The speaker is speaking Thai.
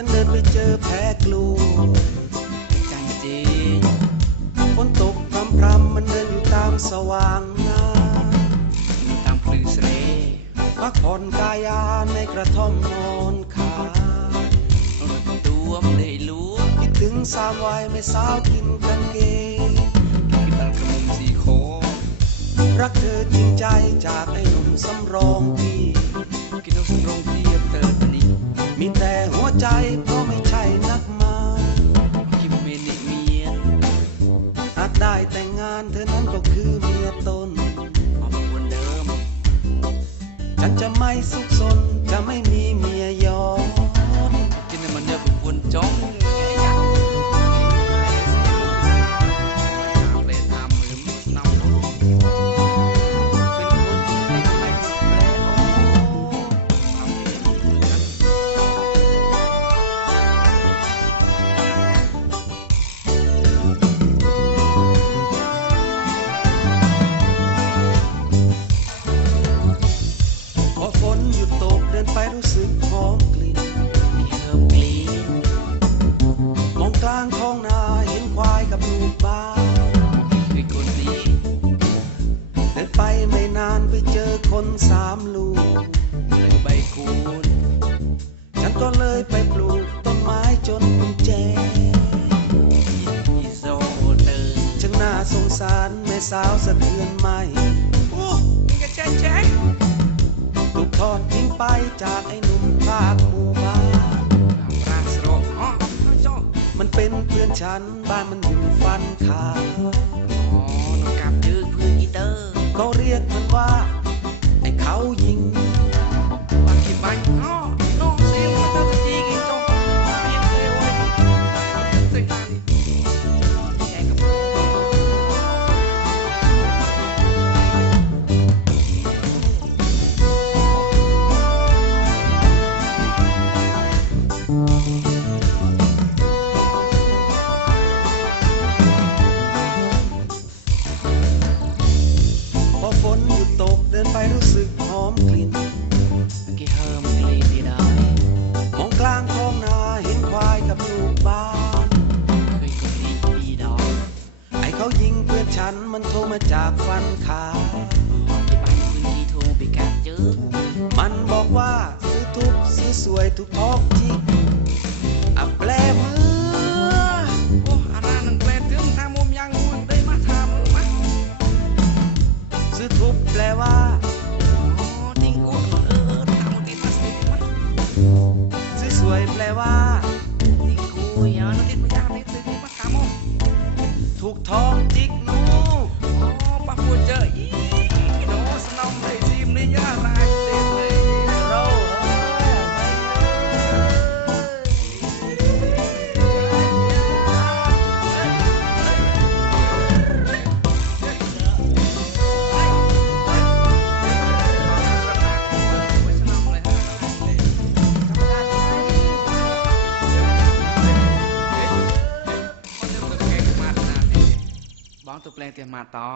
ฉันเดินไปเจอแพะกลูจังฝนตกพรำพรำมันเดินอยู่ตามสว่างงาตามพืเสรพักผ่อนกายาในกระท่อมนอนคางสามวัยไม่สาวกินกันเกงกินตั้งกระมุมสีโครักเธอจริงใจจากไอ้หนุ่มสำรองพี่กินสำรองเทียบเติร์ดนี้ มีแต่หัวใจเพราะไม่ใช่นักมากินเมนิเมียนอาจได้แต่งงานเธอนั้นก็คือเมียตนเอาเหมือนเดิมฉันจะไม่สุขสน จะไม่มีเมียนสามลูกใบคูณฉันก็เลยไปปลูกต้นไม้จนเจอีโซเดิร์ฉันน่าสงสาร แม่สาวสะเทือนไหมโอ้ยักระแจแจ๊กลูกทอดทิ้งไปจากไอ้หนุ่มภาคหมู่บ้านมันเป็นเพื่อนฉัน บ้านมันอยู่ฟันขาด้านเคยเห็นดีดอกไอเขายิงเพื่อนฉันมันโทรมาจากฟันขาที่บ้านคุณที่โทรไปแกเจอมันบอกว่าซื้อทุบซื้อสวยทุกทอกองตุเปลเตียมาต่อ